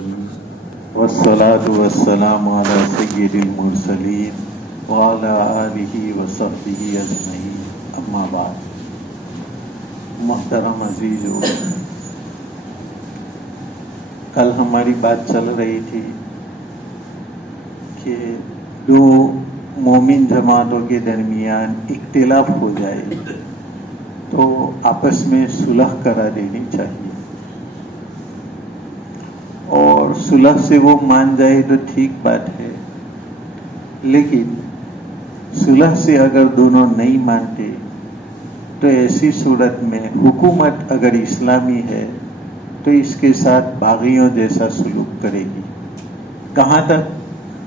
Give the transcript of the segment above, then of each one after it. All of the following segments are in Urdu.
العالمين والصلاة والسلام على سيد المرسلين وعلى آلہ وصحبہ اجمعین، اما بعد۔ محترم عزیزو، کل ہماری بات چل رہی تھی کہ دو مومن جماعتوں کے درمیان اختلاف ہو جائے تو آپس میں صلح کرا دینی چاہیے، اور صلح سے وہ مان جائے تو ٹھیک بات ہے، لیکن صلح سے اگر دونوں نہیں مانتے تو ایسی صورت میں حکومت اگر اسلامی ہے تو اس کے ساتھ باغیوں جیسا سلوک کرے گی۔ کہاں تک؟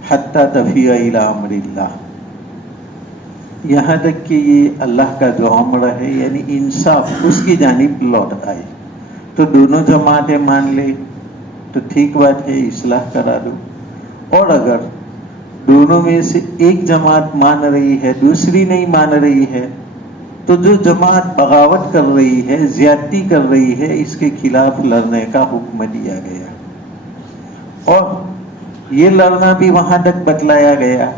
حتی تفیء الی امر اللہ، یہاں تک کہ یہ اللہ کا جو امر ہے یعنی انصاف اس کی جانب لوٹ آئے۔ تو دونوں جماعتیں مان لے تو ٹھیک بات ہے، اصلاح کرا دو، اور اگر دونوں میں سے ایک جماعت مان رہی ہے دوسری نہیں مان رہی ہے تو جو جماعت بغاوت کر رہی ہے، زیادتی کر رہی ہے، اس کے خلاف لڑنے کا حکم دیا گیا، اور یہ لڑنا بھی وہاں تک بتلایا گیا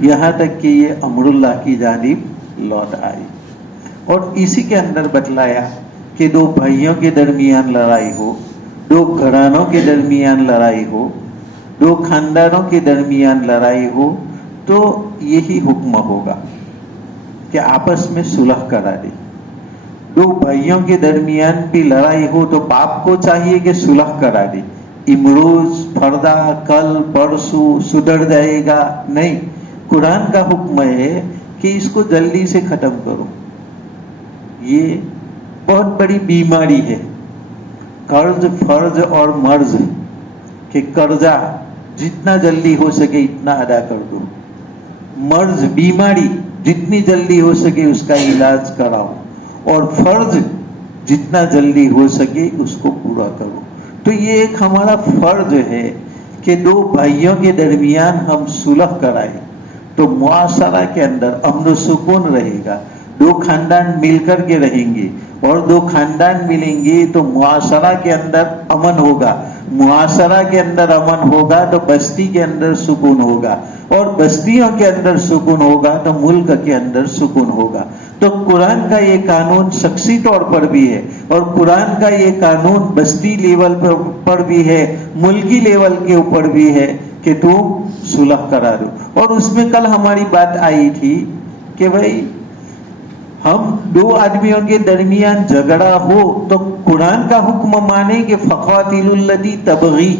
یہاں تک کہ یہ امر اللہ کی جانب لوٹ آئی، اور اسی کے اندر بتلایا کہ دو بھائیوں کے درمیان لڑائی ہو، دو گھرانوں کے درمیان لڑائی ہو، دو خاندانوں کے درمیان لڑائی ہو تو یہی حکم ہوگا کہ آپس میں صلح کرا دے۔ دو بھائیوں کے درمیان بھی لڑائی ہو تو باپ کو چاہیے کہ صلح کرا دے، امروز پردہ کل پرسوں سدھر جائے گا، نہیں، قرآن کا حکم ہے کہ اس کو جلدی سے ختم کرو۔ یہ بہت بڑی بیماری ہے، قرض فرض اور مرض، کہ قرضہ جتنا جلدی ہو سکے اتنا ادا کر دو، مرض بیماری جتنی جلدی ہو سکے اس کا علاج کراؤ، اور فرض جتنا جلدی ہو سکے اس کو پورا کرو۔ تو یہ ایک ہمارا فرض ہے کہ دو بھائیوں کے درمیان ہم صلح کرائیں تو معاشرہ کے اندر امن و سکون رہے گا، دو خاندان مل کر کے رہیں گے، اور دو خاندان ملیں گے تو معاشرہ کے اندر امن ہوگا، معاشرہ کے اندر امن ہوگا تو بستی کے اندر سکون ہوگا، اور بستیوں کے اندر سکون ہوگا تو ملک کے اندر سکون ہوگا۔ تو قرآن کا یہ قانون شخصی طور پر بھی ہے، اور قرآن کا یہ قانون بستی لیول پر بھی ہے، ملکی لیول کے اوپر بھی ہے کہ تم صلح کرا دو۔ اور اس میں کل ہماری بات آئی تھی کہ بھائی ہم دو آدمیوں کے درمیان جھگڑا ہو تو قرآن کا حکم مانے کہ فقاتلوا الذی تبغی،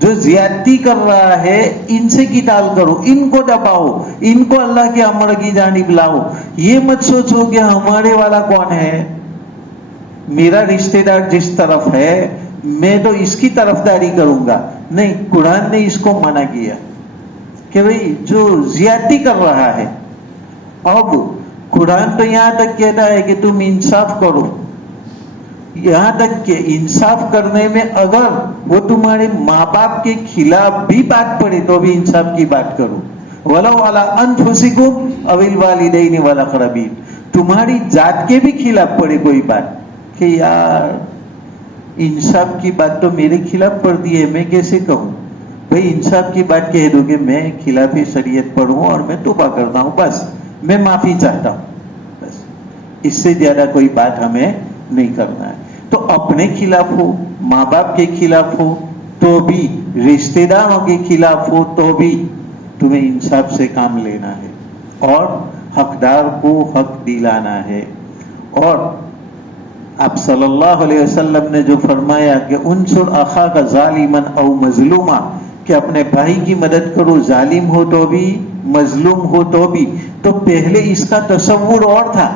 جو زیادتی کر رہا ہے ان سے قتال کرو، ان کو دباؤ، ان کو اللہ کے امر کی جانب لاؤ۔ یہ مت سوچو کہ ہمارے والا کون ہے، میرا رشتہ دار جس طرف ہے میں تو اس کی طرفداری کروں گا، نہیں، قرآن نے اس کو منع کیا کہ بھئی جو زیادتی کر رہا ہے، اب قرآن تو یہاں تک کہتا ہے کہ تم انصاف کرو، یہاں تک کہ انصاف کرنے میں اگر وہ تمہارے ماں باپ کے خلاف بھی بات پڑے تو بھی انصاف کی بات کرو، وَلَوْ عَلَىٰ أَنفُسِكُمْ أَوِ الْوَالِدَيْنِ وَالْأَقْرَبِينَ، تمہاری ذات کے بھی خلاف پڑے کوئی بات کہ یار انصاف کی بات تو میرے خلاف پڑ دی ہے، میں کیسے کہوں، بھئی انصاف کی بات کہہ دو کہ میں خلاف شریعت پر ہوں اور میں توبہ کرتا ہوں، بس میں معافی چاہتا ہوں، بس اس سے زیادہ کوئی بات ہمیں نہیں کرنا ہے۔ تو اپنے خلاف ہو، ماں باپ کے خلاف ہو تو بھی، رشتہ داروں کے خلاف ہو تو بھی تمہیں انصاف سے کام لینا ہے، اور حقدار کو حق دلانا ہے۔ اور آپ صلی اللہ علیہ وسلم نے جو فرمایا کہ انصر اخاک ظالما او مظلوما، کہ اپنے بھائی کی مدد کرو، ظالم ہو تو بھی مظلوم ہو تو بھی، تو پہلے اس کا تصور اور تھا،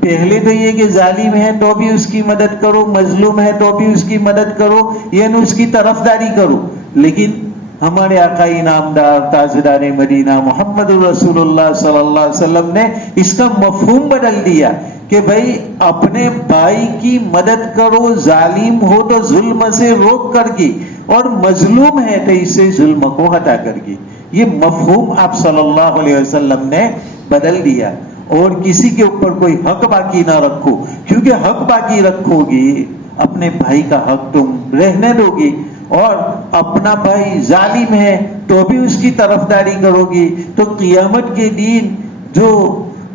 پہلے تو یہ کہ ظالم ہے تو بھی اس کی مدد کرو، مظلوم ہے تو بھی اس کی مدد کرو، یعنی اس کی طرفداری کرو، لیکن ہمارے آقا انعامدار تاجدار مدینہ محمد رسول اللہ صلی اللہ علیہ وسلم نے اس کا مفہوم بدل دیا کہ بھائی اپنے بھائی کی مدد کرو، ظالم ہو تو ظلم سے روک کر کے، اور مظلوم ہے تو اس سے ظلم کو ہٹا کر کے، یہ مفہوم آپ صلی اللہ علیہ وسلم نے بدل دیا۔ اور کسی کے اوپر کوئی حق باقی نہ رکھو، کیونکہ حق باقی رکھو گے اپنے بھائی کا حق تم رہنے دو گے اور اپنا بھائی ظالم ہے تو بھی اس کی طرفداری کرو گے، تو قیامت کے دن جو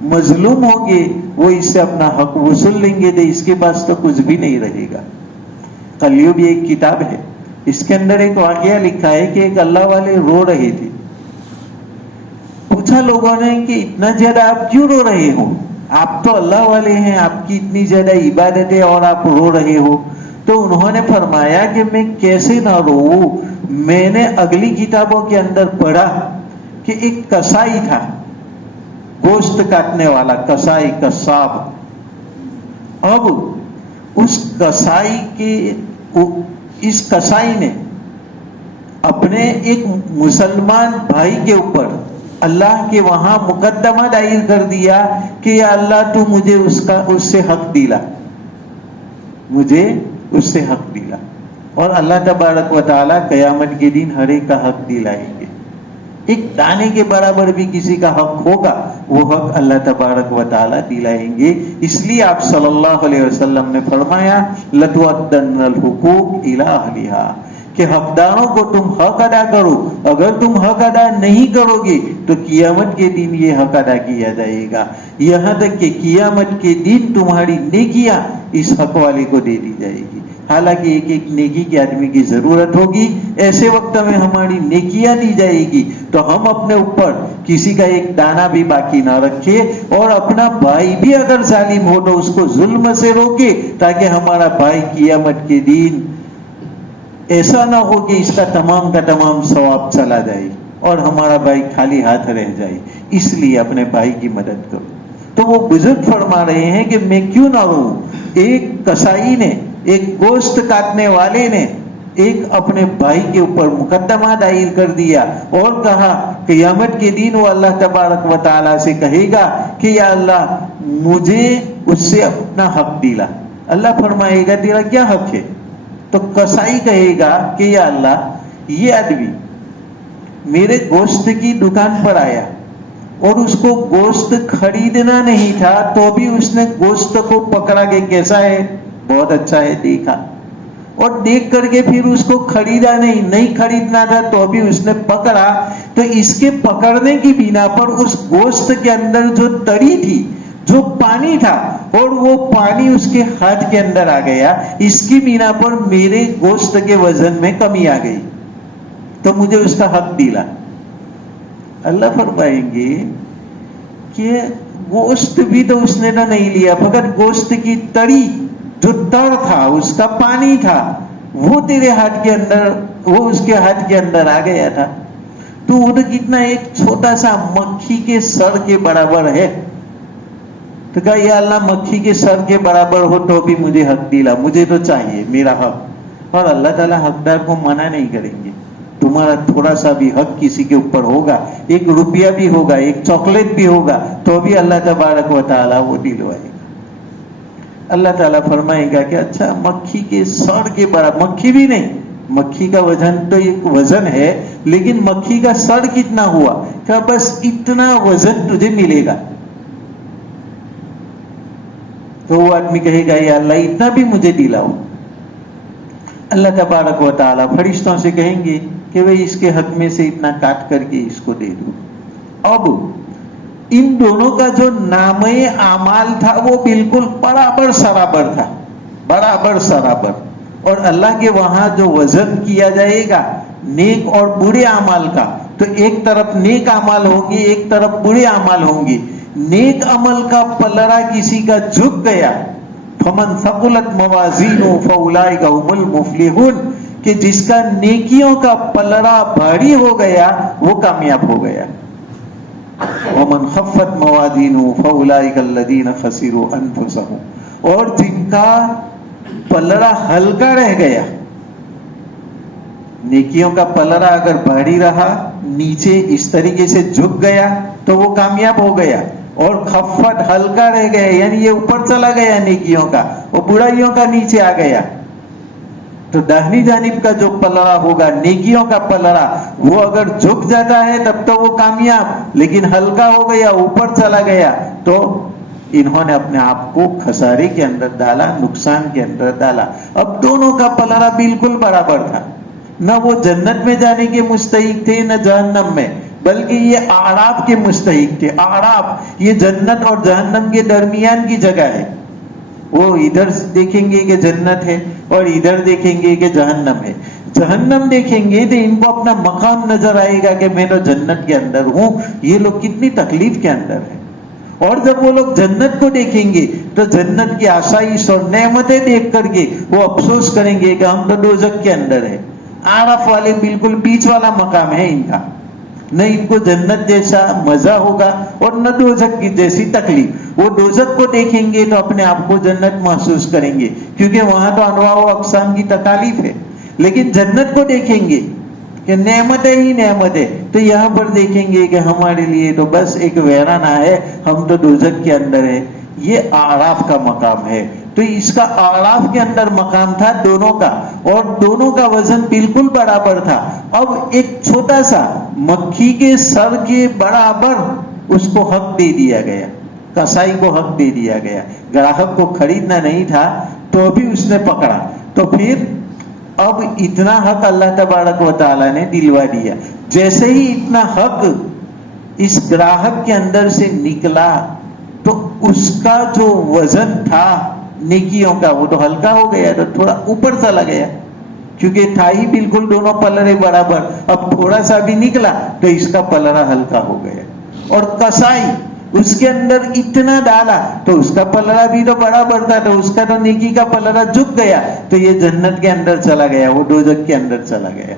مظلوم ہوں گے وہ اس سے اپنا حق وصول لیں گے، اس کے پاس تو کچھ بھی نہیں رہے گا۔ کلیوگ ایک کتاب ہے، اس کے اندر ایک واقعہ لکھا ہے کہ ایک اللہ والے رو رہے تھے۔ پوچھا لوگوں نے کہ اتنا زیادہ آپ کیوں رو رہے ہو؟ آپ تو اللہ والے ہیں، آپ کی اتنی زیادہ عبادت ہے اور آپ رو رہے ہو۔ تو انہوں نے فرمایا کہ میں کیسے نہ رو، میں نے اگلی کتابوں کے اندر پڑھا کہ ایک کسائی تھا، گوشت کاٹنے والا کسائی، قصاب۔ اب اس کسائی نے اپنے ایک مسلمان بھائی کے اوپر اللہ کے وہاں مقدمہ دائر کر دیا کہ یا اللہ تو مجھے اس سے حق دلا، مجھے اس سے حق دلا۔ اور اللہ تبارک و تعالی قیامت کے دن ہر ایک کا حق دلائیں گے۔ ایک دانے کے برابر بھی کسی کا حق ہوگا، وہ حق اللہ تبارک و تعالی دلائیں گے۔ اس لیے آپ صلی اللہ علیہ وسلم نے فرمایا لَتُؤَدَّنَّ الْحُقُوقَ إِلَىٰ أَهْلِهَا، کہ حقداروں کو تم حق ادا کرو۔ اگر تم حق ادا نہیں کرو گے تو قیامت کے دن یہ حق ادا کیا جائے گا، یہاں تک کہ قیامت کے دن تمہاری نیکیاں اس حق والے کو دے دی جائے گی۔ حالانکہ ایک ایک نیکی کے آدمی کی ضرورت ہوگی، ایسے وقت میں ہماری نیکیاں دی جائے گی تو ہم اپنے اوپر کسی کا ایک دانہ بھی باقی نہ رکھے، اور اپنا بھائی بھی اگر ظالم ہو تو اس کو ظلم سے روکے، تاکہ ہمارا بھائی قیامت کے دن ایسا نہ ہو کہ اس کا تمام ثواب چلا جائے اور ہمارا بھائی خالی ہاتھ رہ جائے۔ اس لیے اپنے بھائی کی مدد کرو۔ تو وہ بزرگ فرما رہے ہیں کہ میں کیوں نہ ہوں۔ ایک کسائی نے، ایک گوشت کاٹنے والے نے ایک اپنے بھائی کے اوپر مقدمہ دائر کر دیا اور کہا قیامت کے دن وہ اللہ تبارک و تعالیٰ سے کہے گا کہ یا اللہ مجھے اس سے اپنا حق دلا۔ اللہ فرمائے گا تیرا کیا حق ہے؟ تو کسائی کہے گا کہ یا اللہ یہ آدمی میرے گوشت کی دکان پر آیا اور اس کو گوشت خریدنا نہیں تھا تو بھی اس نے گوشت کو پکڑا کہ کیسا ہے، بہت اچھا ہے، دیکھا، اور دیکھ کر کے پھر اس کو خریدا نہیں خریدنا تھا تو بھی اس نے پکڑا۔ تو اس کے پکڑنے کی بنا پر اس گوشت کے اندر جو تری تھی، جو پانی تھا، اور وہ پانی اس کے ہاتھ کے اندر آ گیا، اس کی بنا پر میرے گوشت کے وزن میں کمی آ گئی تو مجھے اس کا حق دلا۔ اللہ فرمائیں گے کہ گوشت بھی تو اس نے نہیں لیا، فقط گوشت کی تری، جو تر تھا، اس کا پانی تھا، وہ تیرے ہاتھ کے اندر، وہ اس کے ہاتھ کے اندر آ گیا تھا۔ تو وہ تو کتنا ایک چھوٹا سا مکھی کے سر کے برابر ہے۔ تو کہا یا اللہ مکھی کے سر کے برابر ہو تو بھی مجھے حق دلا، مجھے تو چاہیے میرا حق۔ اور اللہ تعالیٰ حقدار کو منع نہیں کریں گے۔ تمہارا تھوڑا سا بھی حق کسی کے اوپر ہوگا، ایک روپیہ بھی ہوگا، ایک چاکلیٹ بھی ہوگا، تو بھی اللہ تبارک و تعالیٰ وہ دلوائے گا۔ اللہ تعالیٰ فرمائے گا کہ اچھا مکھی کے سر کے برابر، مکھی بھی نہیں، مکھی کا وزن تو ایک وزن ہے، لیکن مکھی کا سر کتنا ہوا؟ کہ بس اتنا وزن تجھے ملے گا۔ تو وہ آدمی کہے گا یا اللہ اتنا بھی مجھے دلاؤ۔ اللہ تبارک و تعالیٰ فرشتوں سے کہیں گے کہ وہ اس کے حق میں سے اتنا کاٹ کر کے اس کو دے دو۔ اب ان دونوں کا جو نامہ اعمال تھا وہ بالکل برابر سرابر تھا، برابر سرابر، اور اللہ کے وہاں جو وزن کیا جائے گا نیک اور برے اعمال کا، تو ایک طرف نیک اعمال ہوں گے، ایک طرف برے اعمال ہوں گے۔ نیک عمل کا پلڑا کسی کا جھک گیا، فمن ثقلت موازینہ فاولئک هم المفلحون، کہ جس کا نیکیوں کا پلڑا بھاری ہو گیا وہ کامیاب ہو گیا۔ ومن خفت موازینہ فاولئک الذین خسروا انفسهم، اور جن کا پلڑا ہلکا رہ گیا، نیکیوں کا پلڑا اگر بھاری رہا، نیچے اس طریقے سے جھک گیا تو وہ کامیاب ہو گیا، اور خفت ہلکا رہ گیا یعنی یہ اوپر چلا گیا نیکیوں کا، وہ برائیوں کا نیچے آ گیا، تو داہنی جانب کا جو پلڑا ہوگا نیکیوں کا پلڑا، وہ اگر جھک جاتا ہے تب تو وہ کامیاب، لیکن ہلکا ہو گیا، اوپر چلا گیا، تو انہوں نے اپنے آپ کو خسارے کے اندر ڈالا، نقصان کے اندر ڈالا۔ اب دونوں کا پلڑا بالکل برابر تھا، نہ وہ جنت میں جانے کے مستحق تھے نہ جہنم میں، بلکہ یہ اعراف کے مستحق تھے. اعراف یہ جنت اور جہنم کے درمیان کی جگہ ہے. وہ ادھر دیکھیں گے کہ جنت ہے اور ادھر دیکھیں گے کہ جہنم ہے. جہنم دیکھیں گے تو ان کو اپنا مقام نظر آئے گا کہ میں تو جنت کے اندر ہوں، یہ لوگ کتنی تکلیف کے اندر ہیں. اور جب وہ لوگ جنت کو دیکھیں گے تو جنت کی آسائش اور نعمتیں دیکھ کر کے وہ افسوس کریں گے کہ ہم تو دوزخ کے اندر ہیں. اعراف والے بالکل بیچ والا مقام ہے ان کا، نہ ان کو جنت جیسا مزہ ہوگا اور نہ دوزخ کی جیسی تکلیف. وہ دوزخ کو دیکھیں گے تو اپنے آپ کو جنت محسوس کریں گے کیونکہ وہاں تو انواع و اقسام کی تکالیف ہے. لیکن جنت کو دیکھیں گے کہ نعمتیں ہی نعمتیں، تو یہاں پر دیکھیں گے کہ ہمارے لیے تو بس ایک ویرانہ ہے، ہم تو دوزخ کے اندر ہیں. یہ اعراف کا مقام ہے. تو اس کا اعراف کے اندر مقام تھا دونوں کا، اور دونوں کا وزن بالکل برابر تھا. اب ایک چھوٹا سا مکھی کے سر کے برابر اس کو حق دے دیا گیا، کسائی کو حق دے دیا گیا. گراہک کو خریدنا نہیں تھا تو بھی اس نے پکڑا، تو پھر اب اتنا حق اللہ تبارک و تعالیٰ نے دلوا دیا. جیسے ہی اتنا حق اس گراہک کے اندر سے نکلا تو اس کا جو وزن تھا نیکیوں کا وہ تو ہلکا ہو گیا، تو تھوڑا اوپر چلا گیا کیونکہ تھا ہی بالکل دونوں پلڑے برابر. اب تھوڑا سا بھی نکلا تو اس کا پلڑا ہلکا ہو گیا. اور کسائی اس کے اندر اتنا ڈالا تو اس کا پلڑا بھی تو برابر تھا، تو اس کا تو نیکی کا پلڑا جھک گیا، تو یہ جنت کے اندر چلا گیا، وہ دوزخ کے اندر چلا گیا.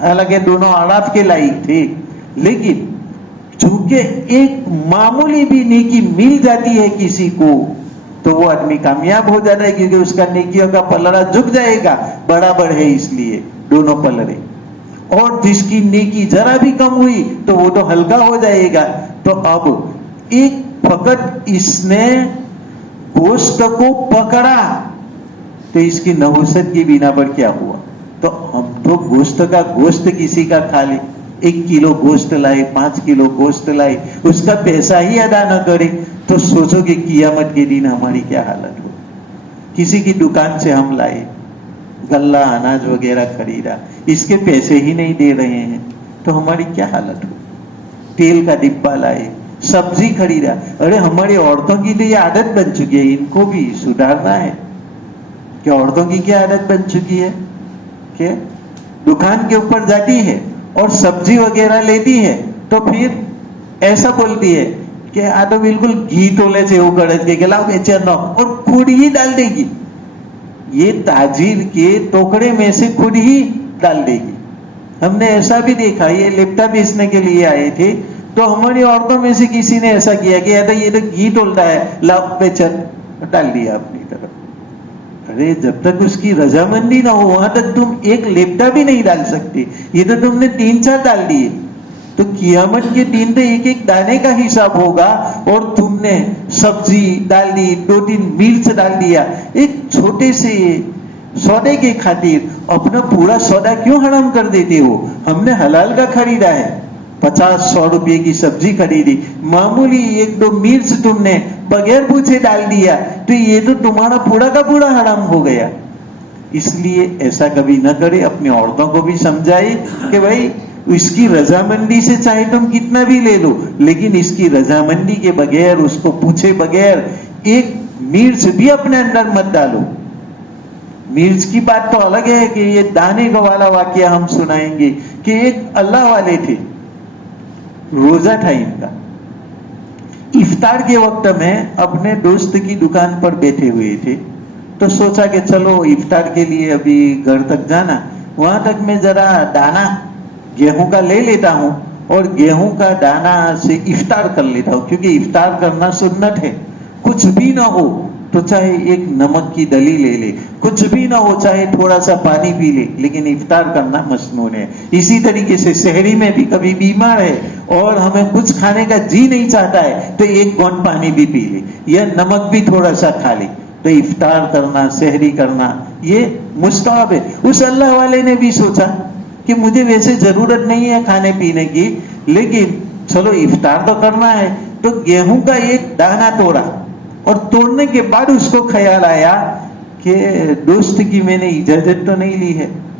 حالانکہ دونوں اعراف کے لائق تھے، لیکن چونکہ ایک معمولی بھی نیکی مل جاتی ہے کسی کو تو وہ آدمی کامیاب ہو جاتا ہے، کیونکہ اس کا نیکیوں کا پلڑا جھک جائے گا، برابر ہے اس لیے دونوں پلڑے. اور جس کی نیکی ذرا بھی کم ہوئی تو وہ تو ہلکا ہو جائے گا. تو اب ایک فقط اس نے گوشت کو پکڑا تو اس کی نحوست کی بنا پر کیا ہوا. تو ہم تو گوشت کا گوشت کسی کا کھا لے، 1 کلو گوشت لائے، 5 کلو گوشت لائے، اس کا پیسہ ہی ادا نہ کرے تو سوچو کہ قیامت کے دن ہماری کیا حالت ہو. کسی کی دکان سے ہم لائے، غلہ اناج وغیرہ خریدا، اس کے پیسے ہی نہیں دے رہے ہیں تو ہماری کیا حالت ہو. تیل کا ڈبہ لائے، سبزی خریدا، ارے ہماری عورتوں کی تو یہ عادت بن چکی ہے، ان کو بھی سدھارنا ہے. کہ عورتوں کی کیا عادت بن چکی ہے کہ دکان کے اوپر جاتی ہے اور سبزی وغیرہ لیتی ہے تو پھر ایسا بولتی ہے کہ آ تو بالکل گھی تولے سے وہ گڑج کے گلاؤ بیچے نو، اور خود ہی ڈال دے گی. یہ تاجر کے ٹوکرے میں سے خود ہی ڈال دے گی. ہم نے ایسا بھی دیکھا، یہ لیپ ٹاپ بیچنے کے لیے آئے تھے تو ہماری عورتوں میں سے کسی نے ایسا کیا کہ یہ تو گھی تولتا ہے، لاؤ بیچن، ڈال دیا اپنی طرف. ارے جب تک اس کی رضامندی نہ ہو وہاں تک تم ایک لیپ ٹاپ بھی نہیں ڈال سکتے. یہ تو تم نے 3-4 ڈال دیے. تو قیامت کے دن تو ایک ایک دانے کا حساب ہوگا، اور تم نے سبزی ڈال دی، 2-3 مرچ ڈال دیا. ایک چھوٹے سے سودے کے خاطر اپنا پورا سودا کیوں حرام کر دیتے ہو؟ ہم نے حلال کا خریدا ہے، 50-100 روپے کی سبزی خریدی، معمولی 1-2 مرچ تم نے بغیر پوچھے ڈال دیا تو یہ تو تمہارا پورا کا پورا حرام ہو گیا. اس لیے ایسا کبھی نہ کرے. اپنی عورتوں کو بھی سمجھائے کہ بھائی اس کی رضامندی سے چاہے تم کتنا بھی لے لو، لیکن اس کی رضامندی کے بغیر، اس کو پوچھے بغیر ایک مرچ بھی اپنے اندر مت ڈالو. مرچ کی بات تو الگ ہے کہ یہ دانے کا والا واقعہ ہم سنائیں گے کہ ایک اللہ والے تھے، روزہ تھا ان کا. افطار کے وقت میں اپنے دوست کی دکان پر بیٹھے ہوئے تھے تو سوچا کہ چلو افطار کے لیے ابھی گھر تک جانا، وہاں تک میں ذرا دانا گیہوں کا لے لیتا ہوں اور گیہوں کا دانا سے افطار کر لیتا ہوں، کیونکہ افطار کرنا سنت ہے. کچھ بھی نہ ہو تو چاہے ایک نمک کی دلی لے لے، کچھ بھی نہ ہو چاہے تھوڑا سا پانی پی لے، لیکن افطار کرنا مسنون ہے. اسی طریقے سے شہری میں بھی کبھی بیمار ہے اور ہمیں کچھ کھانے کا جی نہیں چاہتا ہے تو 1 گھونٹ پانی بھی پی لے یا نمک بھی تھوڑا سا کھا لے. تو افطار کرنا، سحری کرنا یہ مستحب ہے. اس اللہ والے نے بھی سوچا کہ مجھے ویسے ضرورت نہیں ہے کھانے پینے کی، لیکن چلو افطار تو کرنا ہے. تو گیہوں کا ایک دانہ توڑا اور توڑنے کے بعد اس کو خیال آیا کہ دوست کی میں نے اجازت تو نہیں لی ہے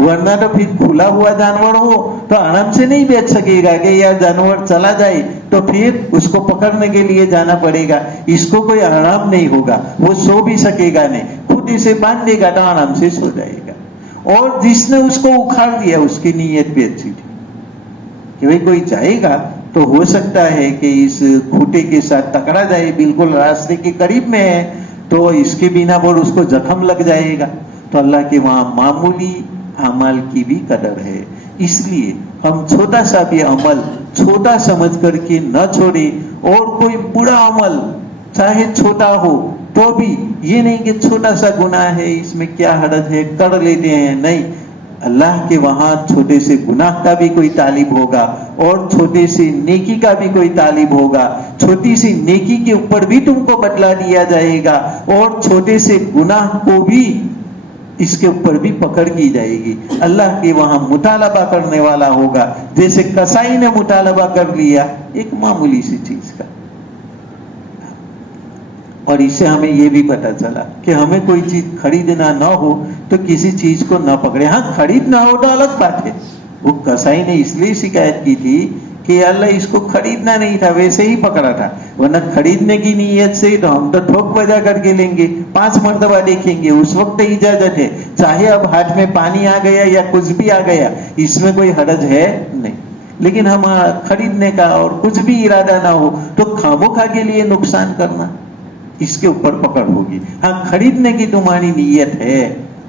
ورنہ تو پھر کھلا ہوا جانور ہو تو آرام سے نہیں بیٹھ سکے گا کہ یا جانور چلا جائے تو پھر اس کو پکڑنے کے لیے جانا پڑے گا، اس کو کوئی آرام نہیں ہوگا، وہ سو بھی سکے گا نہیں، خود اسے باندھ دے گا تو آرام سے سو جائے گا۔ اور جس نے اس کو اکھاڑ دیا اس کی نیت بھی اچھی تھی کہ بھائی کوئی جائے گا تو ہو سکتا ہے کہ اس کھوٹے کے ساتھ ٹکرا جائے، بالکل راستے کے قریب میں ہے تو اس کے بنا پر اس کو زخم لگ جائے گا۔ تو اللہ کے وہاں معمولی اعمال کی بھی قدر ہے، اس لیے ہم چھوٹا سا بھی عمل چھوٹا سمجھ کر کے نہ چھوڑے، اور کوئی برا عمل چاہے چھوٹا ہو تو بھی یہ نہیں کہ چھوٹا سا گناہ ہے اس میں کیا حرج ہے کر لیتے ہیں، نہیں، اللہ کے وہاں چھوٹے سے گناہ کا بھی کوئی طالب ہوگا اور چھوٹے سے نیکی کا بھی کوئی طالب ہوگا، چھوٹی سی نیکی کے اوپر بھی تم کو بدلہ دیا جائے گا اور چھوٹے سے گناہ کو بھی اس کے اوپر بھی پکڑ کی جائے گی۔ اللہ کے وہاں مطالبہ کرنے والا ہوگا، جیسے کسائی نے مطالبہ کر لیا ایک معمولی سی چیز کا۔ اور اس سے ہمیں یہ بھی پتا چلا کہ ہمیں کوئی چیز خریدنا نہ ہو تو کسی چیز کو نہ پکڑے، ہاں خریدنا ہو تو الگ بات ہے۔ وہ کسائی نے اس لیے شکایت کی تھی کہ اللہ اس کو خریدنا نہیں تھا، ویسے ہی پکڑا تھا، ورنہ خریدنے کی نیت سے تو ہم تو ٹھوک بجا کر کے لیں گے، 5 مرتبہ دیکھیں گے، اس وقت اجازت ہے، چاہے اب ہاتھ میں پانی آ گیا یا کچھ بھی آ گیا اس میں کوئی حرج ہے نہیں۔ لیکن ہم خریدنے کا اور کچھ بھی ارادہ نہ ہو تو خاموخواہ کے لیے نقصان کرنا، اس کے اوپر پکڑ ہوگی۔ ہاں خریدنے کی تمہاری نیت ہے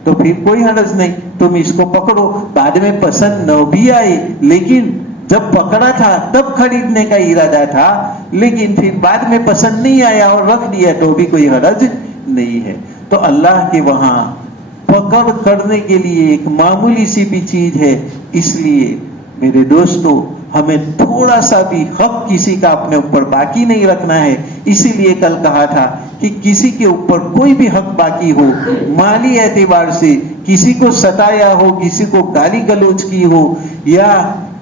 تو پھر کوئی حرج نہیں، تم اس کو پکڑو، بعد میں پسند نہ بھی آئے، لیکن جب پکڑا تھا تب خریدنے کا ارادہ تھا، لیکن پھر بعد میں پسند نہیں آیا اور رکھ دیا تو بھی کوئی حرج نہیں ہے۔ تو اللہ کے وہاں پکڑ کرنے کے لیے ایک معمولی سی بھی چیز ہے، اس لیے میرے دوستو ہمیں تھوڑا سا بھی حق کسی کا اپنے اوپر باقی نہیں رکھنا ہے۔ اسی لیے کل کہا تھا کہ کسی کے اوپر کوئی بھی حق باقی ہو، مالی اعتبار سے کسی کو ستایا ہو، کسی کو گالی گلوچ کی ہو یا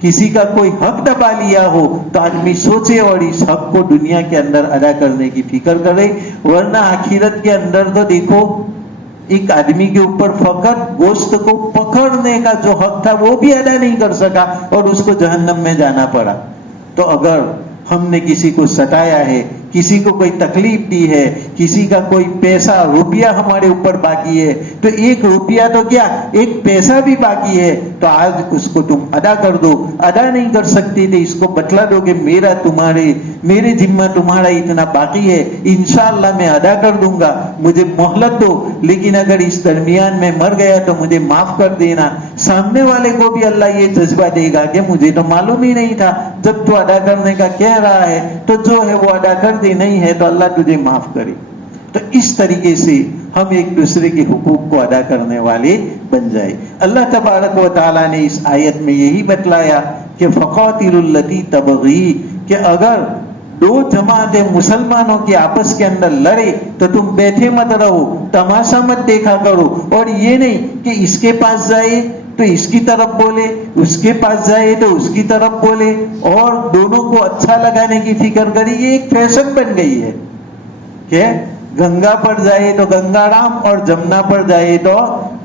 کسی کا کوئی حق دبا لیا ہو تو آدمی سوچے اور اس حق کو دنیا کے اندر ادا کرنے کی فکر کرے، ورنہ آخرت کے اندر تو دیکھو ایک آدمی کے اوپر فقط گوشت کو پکڑنے کا جو حق تھا وہ بھی ادا نہیں کر سکا اور اس کو جہنم میں جانا پڑا۔ تو اگر ہم نے کسی کو ستایا ہے، کسی کو کوئی تکلیف دی ہے، کسی کا کوئی پیسہ روپیہ ہمارے اوپر باقی ہے تو ایک روپیہ تو کیا ایک پیسہ بھی باقی ہے تو آج اس کو تم ادا کر دو۔ ادا نہیں کر سکتے تو اس کو بتلا دو کہ میرے ذمہ تمہارا اتنا باقی ہے، انشاءاللہ میں ادا کر دوں گا، مجھے مہلت دو، لیکن اگر اس درمیان میں مر گیا تو مجھے معاف کر دینا۔ سامنے والے کو بھی اللہ یہ جذبہ دے گا کہ مجھے تو معلوم ہی نہیں تھا، جب تو ادا کرنے کا کہہ رہا ہے تو جو ہے وہ ادا کر دے، نہیں ہے تو اللہ تجھے معاف کرے۔ تو اس طریقے سے ہم ایک دوسرے کے حقوق کو ادا کرنے والے بن جائے۔ اللہ تبارک و تعالیٰ نے اس آیت میں یہی بتلایا کہ فَقَاتِلُوا الَّتِي تَبْغِي، کہ اگر 2 جماعتیں مسلمانوں کے آپس کے اندر لڑے تو تم بیٹھے مت رہو، تماشا مت دیکھا کرو، اور یہ نہیں کہ اس کے پاس جائے تو اس کی طرف بولے، اس کے پاس جائے تو اس کی طرف بولے اور دونوں کو اچھا لگانے کی فکر کری۔ یہ ایک فیشن بن گئی ہے کہ گنگا پر جائے تو گنگا رام اور جمنا پر جائے تو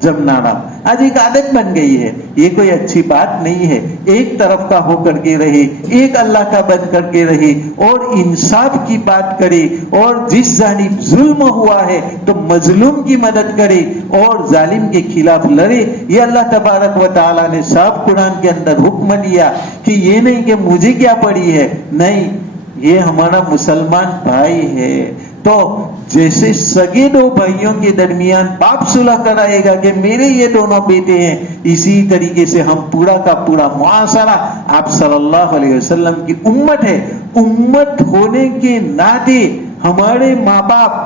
جمنا رام، آج ایک عادت بن گئی ہے۔ یہ کوئی اچھی بات نہیں ہے، ایک طرف کا ہو کر کے رہے، ایک اللہ کا بن کر کے رہے اور انصاف کی بات کرے، اور جس جانب ظلم ہوا ہے تو مظلوم کی مدد کرے اور ظالم کے خلاف لڑے۔ یہ اللہ تبارک و تعالیٰ نے صاف قرآن کے اندر حکم دیا کہ یہ نہیں کہ مجھے کیا پڑی ہے، نہیں، یہ ہمارا مسلمان بھائی ہے تو جیسے سگے 2 بھائیوں کے درمیان باپ صلح کرائے گا کہ میرے یہ دونوں بیٹے ہیں، اسی طریقے سے ہم پورا کا پورا معاشرہ آپ صلی اللہ علیہ وسلم کی امت ہے، امت ہونے کے ناطے ہمارے ماں باپ،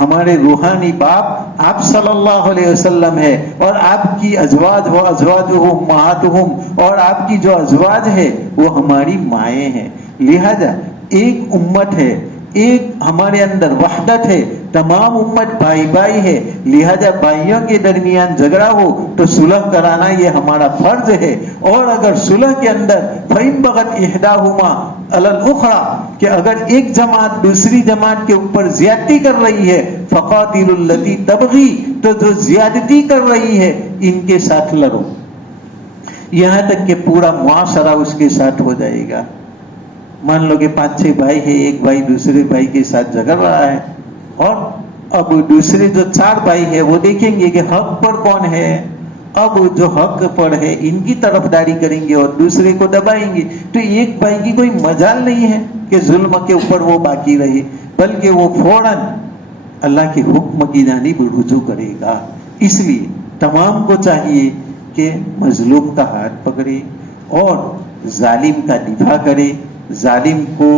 ہمارے روحانی باپ آپ صلی اللہ علیہ وسلم ہے، اور آپ کی ازواج و ازواجہم امہاتہم، اور آپ کی جو ازواج ہے وہ ہماری مائیں ہیں۔ لہذا ایک امت ہے، ایک ہمارے اندر وحدت ہے، تمام امت بھائی بھائی ہے، لہذا بھائیوں کے درمیان جھگڑا ہو تو صلح کرانا یہ ہمارا فرض ہے۔ اور اگر صلح کے اندر فَإِن بَغَتْ إِحْدَاهُمَا عَلَى الْأُخْرَى، کہ اگر ایک جماعت دوسری جماعت کے اوپر زیادتی کر رہی ہے، فَقَاتِلُوا الَّتِي تَبْغِي، تو جو زیادتی کر رہی ہے ان کے ساتھ لڑو۔ یہاں تک کہ پورا معاشرہ اس کے ساتھ ہو جائے گا. مان لو کہ 5-6 بھائی ہے، ایک بھائی دوسرے بھائی کے ساتھ جھگڑ رہا ہے، اور اب دوسرے جو 4 بھائی ہے وہ دیکھیں گے کہ حق پر کون ہے. اب جو حق پر ہے ان کی طرفداری کریں گے اور دوسرے کو دبائیں گے. تو ایک بھائی کی کوئی مجال نہیں ہے کہ ظلم کے اوپر وہ باقی رہے، بلکہ وہ فوراً اللہ کے حکم کی جانب رجوع کرے گا. اس لیے تمام کو چاہیے کہ مظلوم کا ہاتھ پکڑے اور ظالم کا دفاع کرے، ظالم کو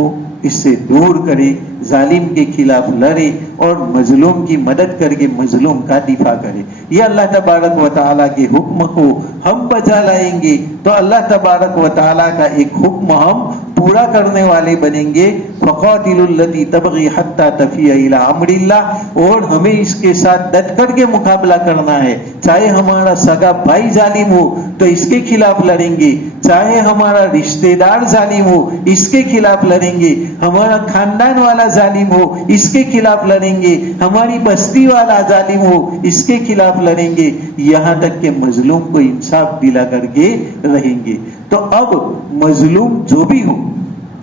اس سے دور کرے، ظالم کے خلاف لڑے اور مظلوم کی مدد کر کے مظلوم کا دفاع کرے. یہ اللہ تبارک و تعالیٰ کے حکم کو ہم بجا لائیں گے تو اللہ تبارک و تعالیٰ کا ایک حکم ہم پورا کرنے والے بنیں گے. فَقَاتِلُوا الَّتِي تَبْغِي حَتَّى تَفِيَ إِلَىٰ أَمْرِ اللَّهِ. اور ہمیں اس کے ساتھ ڈٹ کر کے مقابلہ کرنا ہے. چاہے ہمارا سگا بھائی ظالم ہو تو اس کے خلاف لڑیں گے، چاہے ہمارا رشتہ دار ظالم ہو اس کے خلاف لڑیں گے، ہمارا خاندان والا ظالم ہو اس کے خلاف لڑیں گے، ہماری بستی والا ظالم ہو اس کے خلاف لڑیں گے، یہاں تک کہ مظلوم کو انصاف دلا کر کے رہیں گے. تو اب مظلوم جو بھی ہو،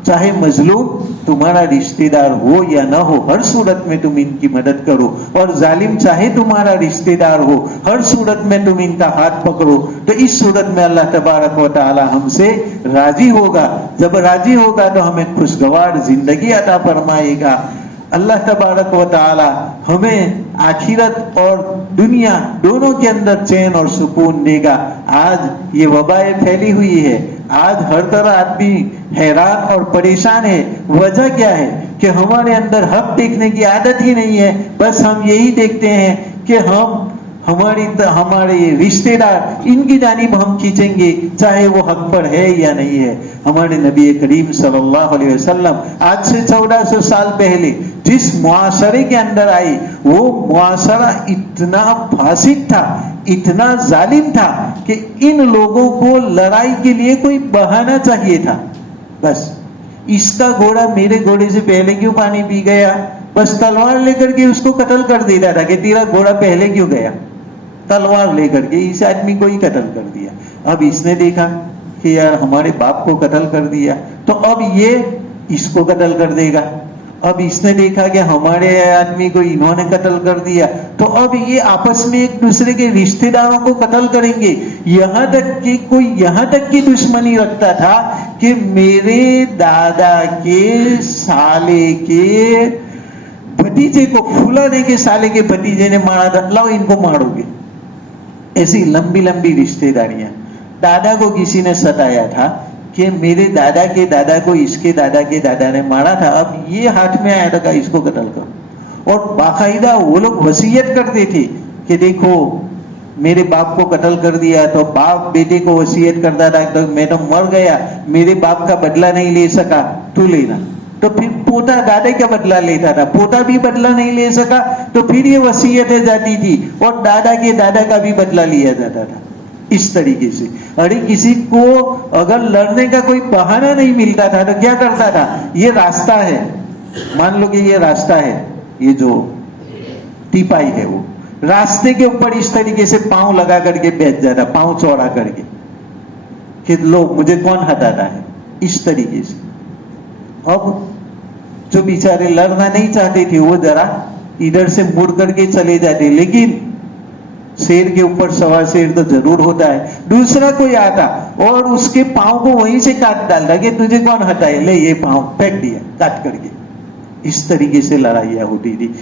چاہے مظلوم تمہارا رشتہ دار ہو یا نہ ہو، ہر صورت میں تم ان کی مدد کرو، اور ظالم چاہے تمہارا رشتہ دار ہو، ہر صورت میں تم ان کا ہاتھ پکڑو. تو اس صورت میں اللہ تبارک و تعالی ہم سے راضی ہوگا. جب راضی ہوگا تو ہمیں خوشگوار زندگی عطا فرمائے گا. اللہ تبارک و تعالی ہمیں آخرت اور دنیا دونوں کے اندر چین اور سکون دے گا. آج یہ وبائیں پھیلی ہوئی ہے، آج ہر طرح آدمی حیران اور پریشان ہے. وجہ کیا ہے؟ کہ ہمارے اندر حق دیکھنے کی عادت ہی نہیں ہے. بس ہم یہی دیکھتے ہیں کہ ہمارے رشتہ دار ان کی جانب ہم کھینچیں گے، چاہے وہ حق پر ہے یا نہیں ہے. ہمارے نبی کریم صلی اللہ علیہ وسلم آج سے 1400 سال پہلے جس معاشرے کے اندر آئی، وہ معاشرہ اتنا فاسد تھا، اتنا ظالم تھا کہ ان لوگوں کو لڑائی کے لیے کوئی بہانہ چاہیے تھا. بس اس کا گھوڑا میرے گھوڑے سے پہلے کیوں پانی پی گیا، بس تلوار لے کر کے اس کو قتل کر دیتا تھا کہ تیرا گھوڑا پہلے کیوں گیا. تلوار لے کر کے اس آدمی کو ہی قتل کر دیا. اب اس نے دیکھا کہ یار ہمارے باپ کو قتل کر دیا، تو اب یہ اس کو قتل کر دے گا. اب اس نے دیکھا کہ ہمارے آدمی کو انہوں نے قتل کر دیا، تو اب یہ آپس میں ایک دوسرے کے رشتہ داروں کو قتل کریں گے. یہاں تک کہ کوئی یہاں تک کی دشمنی رکھتا تھا کہ میرے دادا کے سالے کے بھتیجے کو، فلانے کے سالے کے بھتیجے نے مارا تھا، لاؤ ان کو مارو گے. ایسی لمبی لمبی رشتہ داریاں. دادا کو کسی نے ستایا تھا کہ میرے دادا کے دادا کو اس کے دادا کے دادا نے مارا تھا، اب یہ ہاتھ میں آیا تھا اس کو قتل کرو. اور باقاعدہ وہ لوگ وصیت کرتے تھے کہ دیکھو میرے باپ کو قتل کر دیا، تو باپ بیٹے کو وصیت کرتا تھا میں تو مر گیا، میرے باپ کا بدلہ نہیں لے سکا، تو لینا. تو پھر پوتا دادے کا بدلہ لیتا تھا، پوتا بھی بدلہ نہیں لے سکا تو پھر یہ وصیتیں جاتی تھی اور دادا کے دادا کا بھی بدلہ لیا جاتا تھا. اس طریقے سے ارے کسی کو اگر لڑنے کا کوئی بہانہ نہیں ملتا تھا تو کیا کرتا تھا، یہ راستہ ہے، مان لو کہ یہ راستہ ہے، یہ جو ٹیپائی ہے وہ راستے کے اوپر اس طریقے سے پاؤں لگا کر کے بیٹھ جاتا، پاؤں چوڑا کر کے کہ لو مجھے کون ہٹاتا ہے. اس طریقے سے اب جو بیچارے لڑنا نہیں چاہتے تھے وہ ذرا ادھر سے مڑ کر کے چلے جاتے، لیکن شیر کے اوپر سوار شیر تو ضرور ہوتا ہے. دوسرا کوئی آتا اور اس کے پاؤں کو وہیں سے کاٹ ڈالتا کہ تجھے کون ہٹائے، لے یہ پاؤں پھینک دیا کاٹ کر کے. اس طریقے سے لڑائیاں ہوتی تھی.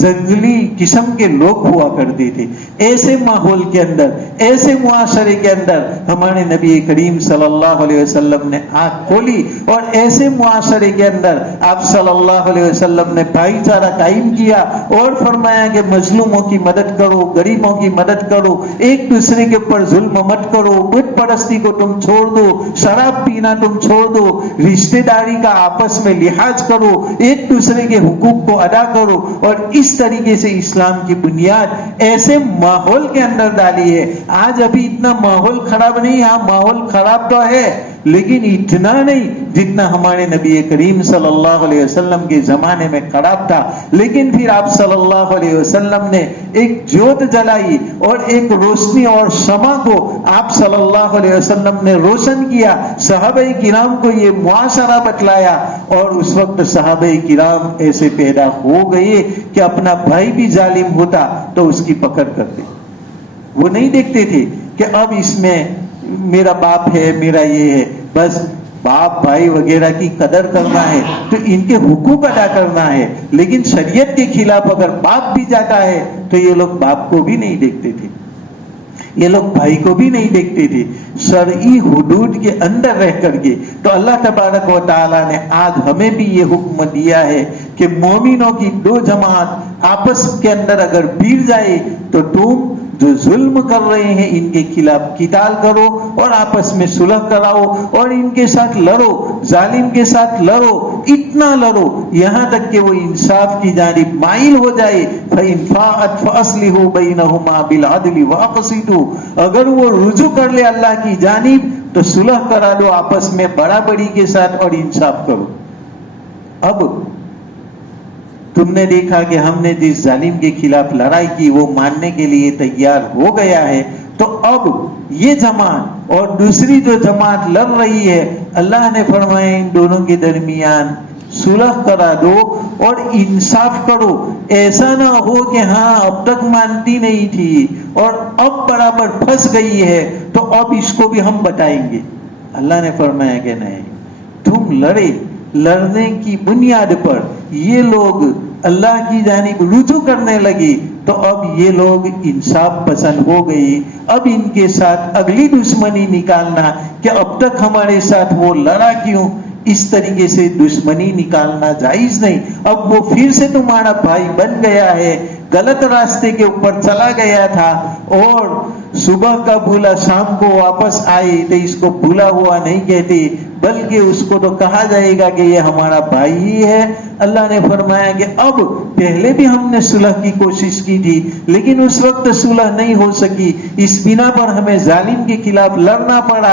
جنگلی قسم کے لوگ ہوا کرتے تھے. ایسے ماحول کے اندر، ایسے معاشرے کے اندر ہمارے نبی کریم صلی اللہ علیہ وسلم نے آنکھ کھولی اور ایسے معاشرے کے اندر آپ صلی اللہ علیہ وسلم نے بھائی چارہ قائم کیا اور فرمایا کہ مظلوموں کی مدد کرو، غریبوں کی مدد کرو، ایک دوسرے کے اوپر ظلم مت کرو، بت پرستی کو تم چھوڑ دو، شراب پینا تم چھوڑ دو، رشتہ داری کا آپس میں لحاظ کرو، ایک دوسرے کے حقوق کو ادا کرو. اور اس طریقے سے اسلام کی بنیاد ایسے ماحول کے اندر ڈالی ہے. آج ابھی اتنا ماحول خراب نہیں، ہاں ماحول خراب تو ہے لیکن اتنا نہیں جتنا ہمارے نبی کریم صلی اللہ علیہ وسلم کے زمانے میں خراب تھا. لیکن پھر آپ صلی اللہ علیہ وسلم نے ایک جوت جلائی اور ایک روشنی اور شمع کو آپ صلی اللہ علیہ وسلم نے روشن کیا. صحابہ کرام کو یہ معاشرہ بتلایا اور اس وقت صحابہ کرام ایسے پیدا ہو گئے کہ اپنا بھائی بھی ظالم ہوتا تو اس کی پکڑ کرتے. وہ نہیں دیکھتے تھے کہ اب اس میں میرا باپ ہے, میرا یہ ہے. بس باپ بھائی وغیرہ کی قدر کرنا ہے تو ان کے حقوق ادا کرنا ہے. لیکن شریعت کے خلاف اگر باپ بھی جاتا ہے تو یہ لوگ باپ کو بھی نہیں دیکھتے تھے, یہ لوگ بھائی کو بھی نہیں دیکھتے تھے. شرعی حدود کے اندر رہ کر کے تو اللہ تبارک و تعالیٰ نے آج ہمیں بھی یہ حکم دیا ہے کہ مومنوں کی دو جماعت آپس کے اندر اگر بھیڑ جائے تو تم جو ظلم کر رہے ہیں ان کے خلاف قتال کرو اور آپس میں صلح کراؤ اور ان کے ساتھ لڑو, ظالم کے ساتھ لڑو, اتنا لڑو یہاں تک کہ وہ انصاف کی جانب مائل ہو جائے. فَإِنْ فَاءَتْ فَأَصْلِحُوا بَيْنَهُمَا بِالْعَدْلِ وَأَقْسِطُوا, اگر وہ رجوع کر لے اللہ کی جانب تو صلح کرا دو آپس میں برابری کے ساتھ اور انصاف کرو. اب تم نے دیکھا کہ ہم نے جس ظالم کے خلاف لڑائی کی وہ ماننے کے لیے تیار ہو گیا ہے, تو اب یہ جماعت اور دوسری جو جماعت لڑ رہی ہے, اللہ نے فرمایا ان دونوں کے درمیان صلح کرا دو اور انصاف کرو. ایسا نہ ہو کہ ہاں اب تک مانتی نہیں تھی اور اب برابر پھنس گئی ہے تو اب اس کو بھی ہم بتائیں گے. اللہ نے فرمایا کہ نہیں, تم لڑے, لڑنے کی بنیاد پر یہ لوگ اللہ کی جانب رجوع کرنے لگے تو اب یہ لوگ انصاف پسند ہو گئی. اب ان کے ساتھ اگلی دشمنی نکالنا کہ اب تک ہمارے ساتھ وہ لڑا کیوں, اس طریقے سے دشمنی نکالنا جائز نہیں. اب وہ پھر سے تمہارا بھائی بن گیا ہے, غلط راستے کے اوپر چلا گیا تھا اور صبح کا بھولا شام کو واپس آئے تو اس کو بھولا ہوا نہیں کہتے بلکہ اس کو تو کہا جائے گا کہ یہ ہمارا بھائی ہی ہے. اللہ نے فرمایا کہ اب پہلے بھی ہم نے صلح کی کوشش کی تھی لیکن اس وقت صلح نہیں ہو سکی, اس بنا پر ہمیں ظالم کے خلاف لڑنا پڑا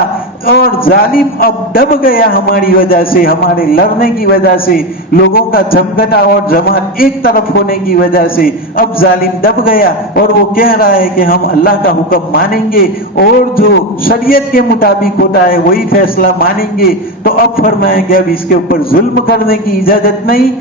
اور ظالم اب دب گیا ہماری وجہ سے, ہمارے لڑنے کی وجہ سے, لوگوں کا جمگٹا اور جماعت ایک طرف ہونے کی وجہ سے اب ظالم دب گیا اور وہ کہہ رہا ہے کہ ہم اللہ کا حکم مانیں گے اور جو شریعت کے مطابق ہوتا ہے وہی فیصلہ مانیں گے. تو اب فرمایا کہ اب اس کے اوپر ظلم کرنے کی اجازت نہیں.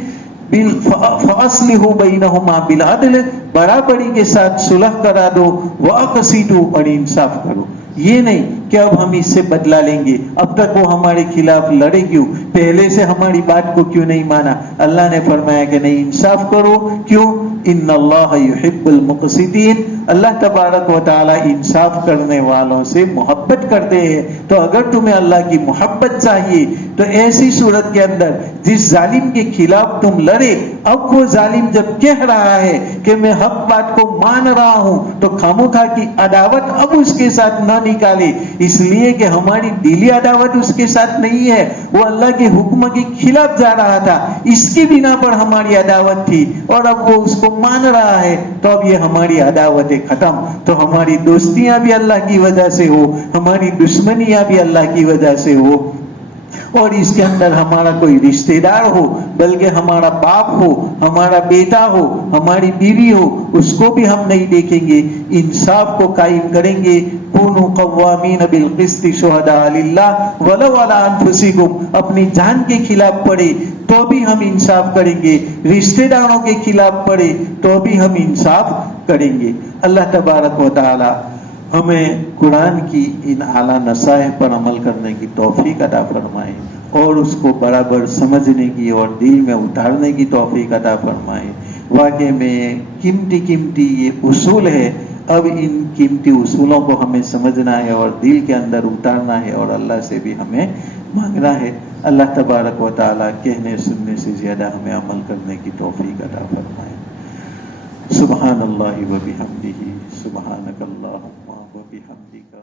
فَأَصْلِحُوا بَيْنَهُمَا بِالْعَدْلِ, برابری کے ساتھ صلح کرا دو, وَأَقْسِطُوا, اور انصاف کرو. یہ نہیں کہ اب ہم اس سے بدلہ لیں گے, اب تک وہ ہمارے خلاف لڑے کیوں, پہلے سے ہماری بات کو کیوں نہیں مانا. اللہ نے فرمایا کہ نہیں, انصاف کرو. کیوں؟ ان اللہ یحب المقسطین, اللہ تبارک و تعالی انصاف کرنے والوں سے محبت کرتے ہیں. تو اگر تمہیں اللہ کی محبت چاہیے تو ایسی صورت کے اندر جس ظالم کے خلاف تم لڑے, اب وہ ظالم جب کہہ رہا ہے کہ میں حق بات کو مان رہا ہوں تو خاموخا کی عداوت اب اس کے ساتھ نہ نکالے, اس لیے کہ ہماری دلی عداوت اس کے ساتھ نہیں ہے, وہ اللہ کے حکم کے خلاف جا رہا تھا, اس کی بنا پر ہماری عداوت تھی اور اب وہ اس کو مان رہا ہے تو اب یہ ہماری عداوتیں ختم. تو ہماری دوستیاں بھی اللہ کی وجہ سے ہو, ہماری دشمنیاں بھی اللہ کی وجہ سے ہو, اور اس کے اندر ہمارا کوئی رشتہ دار ہو, بلکہ ہمارا باپ ہو, ہمارا بیٹا ہو, ہماری بیوی ہو, اس کو بھی ہم نہیں دیکھیں گے, انصاف کو قائم کریں گے. کونوا قوامین بالقسط شہداء للہ ولو علی انفسکم, اپنی جان کے خلاف پڑے تو بھی ہم انصاف کریں گے, رشتہ داروں کے خلاف پڑے تو بھی ہم انصاف کریں گے. اللہ تبارک و تعالی ہمیں قرآن کی ان اعلیٰ نصائح پر عمل کرنے کی توفیق عطا فرمائے اور اس کو برابر سمجھنے کی اور دل میں اتارنے کی توفیق عطا فرمائے. واقعے میں قیمتی یہ اصول ہے, اب ان قیمتی اصولوں کو ہمیں سمجھنا ہے اور دل کے اندر اتارنا ہے اور اللہ سے بھی ہمیں مانگنا ہے. اللہ تبارک و تعالیٰ کہنے سننے سے زیادہ ہمیں عمل کرنے کی توفیق عطا فرمائے. سبحان اللہ و بحمدہ, سبحانک اللہم و بحمدک.